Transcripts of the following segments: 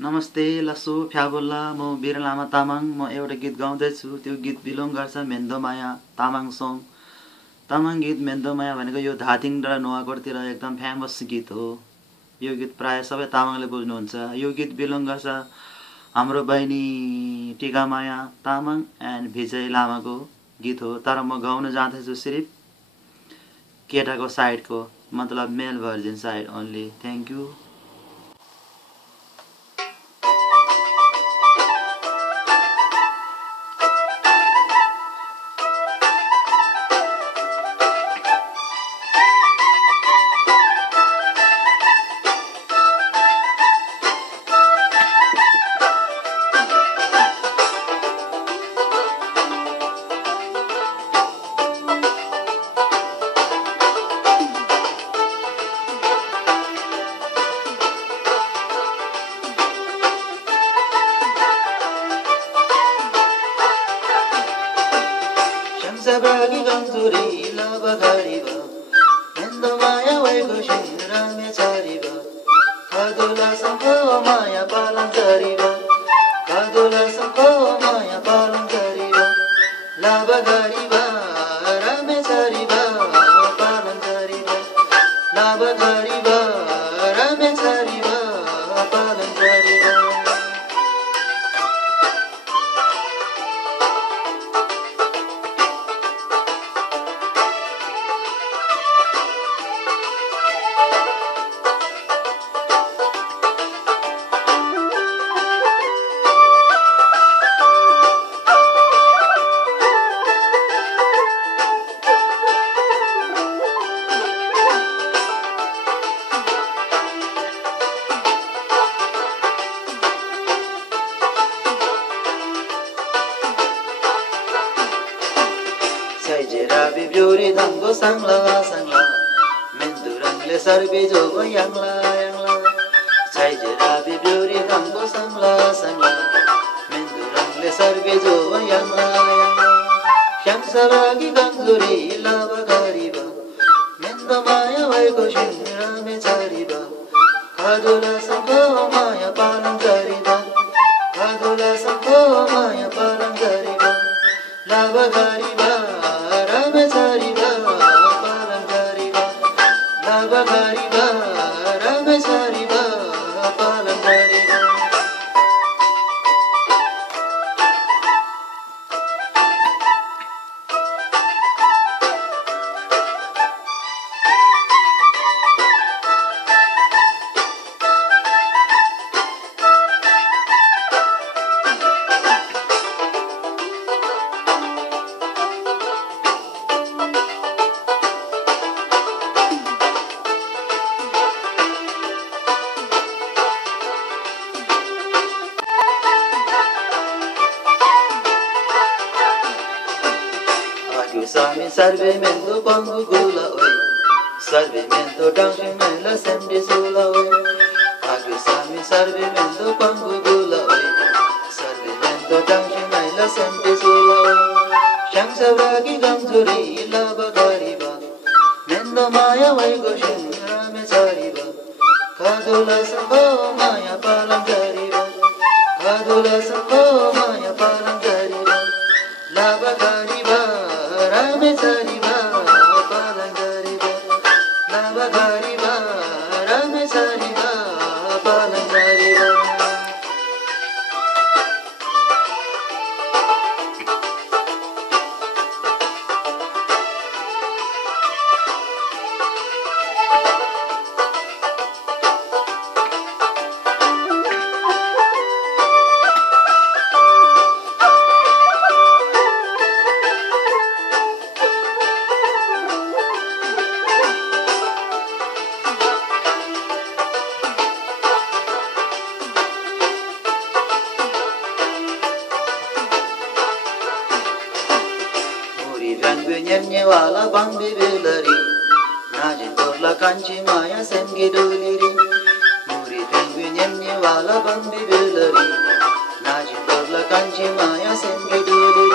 नमस्ते लसु फ्याबुल्ला म वीर लामा तामाङ म एउटा गीत गाउँदैछु त्यो गीत बिलोङ गर्छ मेन्दोमाया तामाङ सङ तामाङ गीत मेन्दोमाया भनेको यो धादिङ र नुवाकोटतिर एकदम फेमस गीत हो। यो गीत प्राय सबै तामाङले बुझ्नुहुन्छ। यो गीत बिलोङ गर्छ हाम्रो बहिनी टिकामाया तामाङ एन्ड विजय लामाको गीत हो। तर म गाउन जाँदैछु सिर्फ केटाको साइडको मतलब male virgin side only. Thank you. Sabagi gangzuri lava gariba Mendo maya wego shinra me chariba Kadula sampo maya palam chariba Kadula sampo maya palam chariba Lava gariba rame chariba palam chariba Lava gariba rame chariba palam chariba Rabi biuri dango sangla sangla Mendurang sarbi jogo yangla yangla Saije rabi biuri dango sangla sangla Mendurang sarbi jogo yangla yangla Syang sabagi gangzuri lava gariba Mendo maya waigo shinra me chariba Kadula sampo maya palang gariba Kadula sampo maya palang gariba Lava gariba Rame chariba palang gariba Lava gariba Rame chariba palang gariba Sami sarvemento pangu gula oi Sarvemento dancing mela semdi sula oi Agu sami sarvemento pangu gula oi Sarvemento dancing mela semdi sula oi Syang sabagi gangzuri lava gariba Mendo maya waigo shinra me chariba Kadula sampo maya palang gariba Kadula sampo maya palang gariba Lava gariba Rame chariba palang gariba Lava gariba Rame chariba palang gariba Nyenye wala bang bibilari Najin torla kanchi maya sengi doliri Muri tengwi nyenye wala bang bibilari Najin torla kanchi maya sengi doliri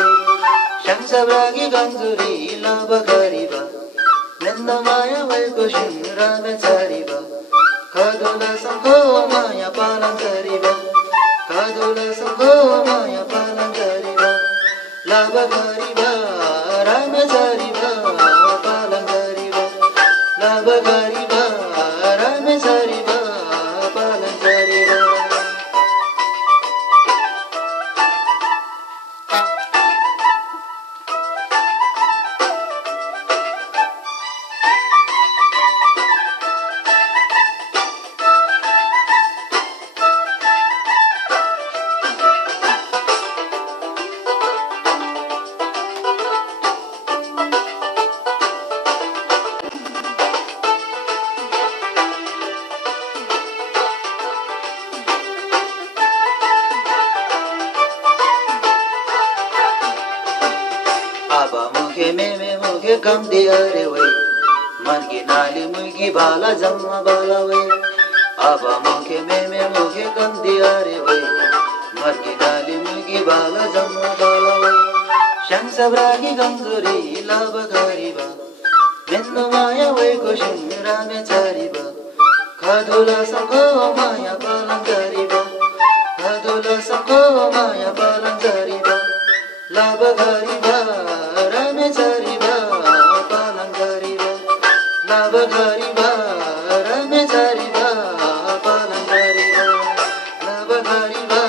Syang sabragi gangzuri lava gariba Mendo maya waigo shinra me chariba Kadula sampo maya palang gariba लाभकारी भा रामेछारी भा पालनचारी भा लाभकारी भा रामेछारी भा पालनचारी भा Aba muke meme muke kam diare we margi nali mugi bala jamma bala we Aba muke meme muke kam diare we margi nali mugi bala jamma bala we Shang sabragi gamzuri labakari ba Mendo maya we kushin ramechari ba Khadula sako maya palankari ba Khadula sako maya palankari ba लाभकारी भा रामेछारी भा पालनचारी भा लाभकारी भा रामेछारी भा पालनचारी भा लाभकारी भा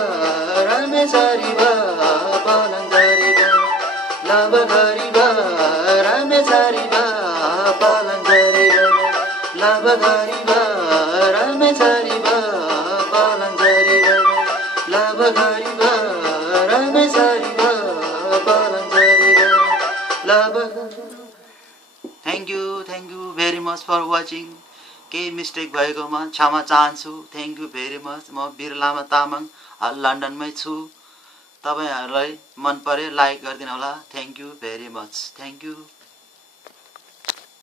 रामेछारी भा पालनचारी भा लाभकारी भा रामेछारी भा पालनचारी भा लाभकारी भा रामेछारी भा पालनचारी भा लाभकारी भा रामेछारी Thank you very much for watching. केही मिस्टेक भएकोमा क्षमा चाहन्छु. Thank you very much. म वीर लामा तामाङ लन्डनमै छु. तपाईहरुलाई मन परे लाइक गरिदिनु होला. Thank you very much. Thank you.